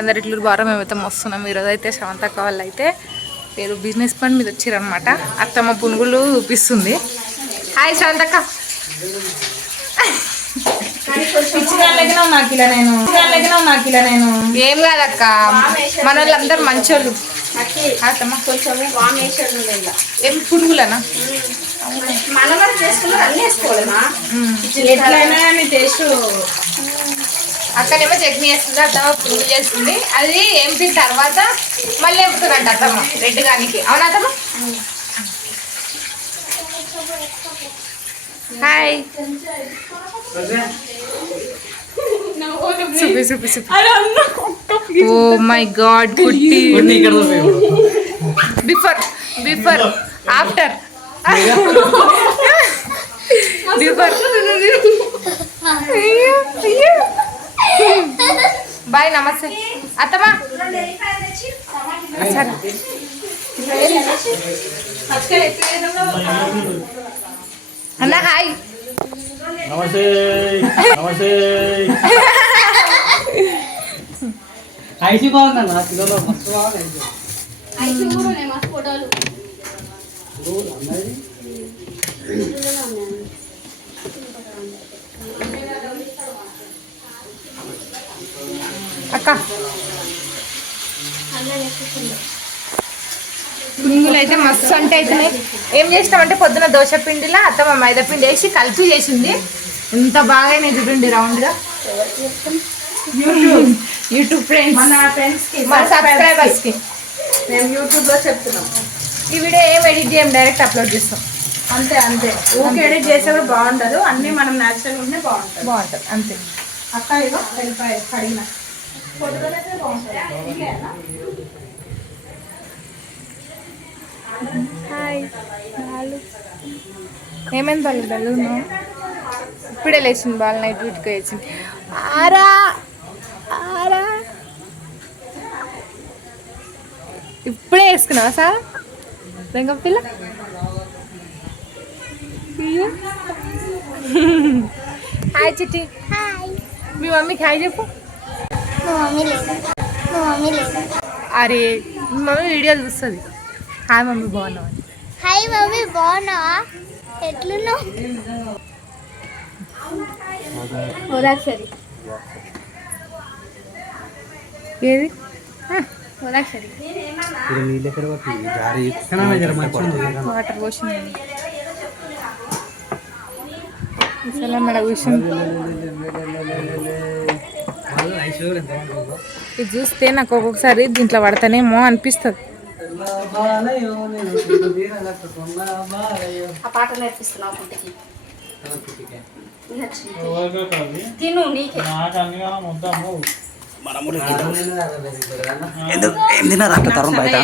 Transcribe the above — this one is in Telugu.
అందరి ఇట్లు బాగా మేమైతే వస్తున్నాం. ఈరోజు అయితే శ్రవంతక్క వాళ్ళు అయితే ఏదో బిజినెస్ పని మీద వచ్చారనమాట. అత్తమ్మ పునుగులు చూపిస్తుంది. హాయ్ శ్రవంతక్క. ఏం కాదక్క, మన వాళ్ళందరూ మంచోళ్ళు. ఏం పునుగులనా? మన వాళ్ళు చేసుకున్నారు అన్నీ వేసుకోవాలమ్మా. ఎట్లయినా టేస్ట్. అక్కడేమో చట్నీ వేస్తుంది, అత్తమ్మ పునుగు చేస్తుంది. అది ఎంపిన తర్వాత మళ్ళీ ఎంపుతుందంట అత్తమ్మ రెడ్ గానికి. అవునా అత్తమ్మ? హాయ్. చూపి చూపి చూపి. ఓ మై గాడ్, కుట్టి. Before before after before. Bye, నమస్తే అత్తమ్మా. అన్న హాయ్. నమస్తే నమస్తే. ఐసి బాగుందన్న, కిలోలో మస్తు బాగుంది. ఐసి కూడా ఉన్నాయి మస్తు ఫోటోలు. అక్క పునుగులు అయితే మస్తు అంటే అవుతున్నాయి. ఏం చేసినామంటే పొద్దున దోశ పిండిలా అత్తమ్మ మైదా పిండి వేసి కలిపి చేసింది. ఎంత బాగా చూడండి రౌండ్గా. యూట్యూబ్ ఫ్రెండ్స్, మన సబ్స్క్రైబర్స్కి మేము యూట్యూబ్లో చెప్తున్నాం. ఈ వీడియో ఏం ఎడిట్ చేయం, డైరెక్ట్ అప్లోడ్ చేస్తాం. అంతే అంతే. ఊకే ఎడిట్ చేస్తే కూడా బాగుండదు. అన్నీ మనం న్యాచురల్గా ఉంటే బాగుంటుంది అంతే. అక్క ఇదో వెళ్ళిపోయి కడిగిన ఫోటోలో అయితే బాగుంటుంది. హాయ్ బాలు. ఏమైంది బాలు బల్లు? ఇప్పుడే లేచింది బాలు, నైట్ డ్యూటీకి వేసింది. ఆరా ఆరా ఇప్పుడే వేసుకున్నావా సార్ వెంకపిల్ల? హాయ్ చిట్టి. హాయ్. మీ మమ్మీకి హాయ్ చెప్పు. మా మమ్మీ లేదు. అరే మీ మమ్మీ వీడియో చూస్తుంది. హాయ్ మమ్మీ బాగున్నావా? హాయ్ మమ్మీ బాగున్నావా? ఎట్లున్నావు? ఓదాక్షరి ఏది ఓదాక్షరి వాటర్ పోసింది. అసలు మన కూర్చుంది. ఇది చూస్తే నాకు ఒక్కొక్కసారి దీంట్లో పడతానేమో అనిపిస్తుంది. ఆ పాట నేర్పిస్తున్నావు పుట్టికి. తిను నీకే. ఏం తిన్నారు అట్లా తరం బయట?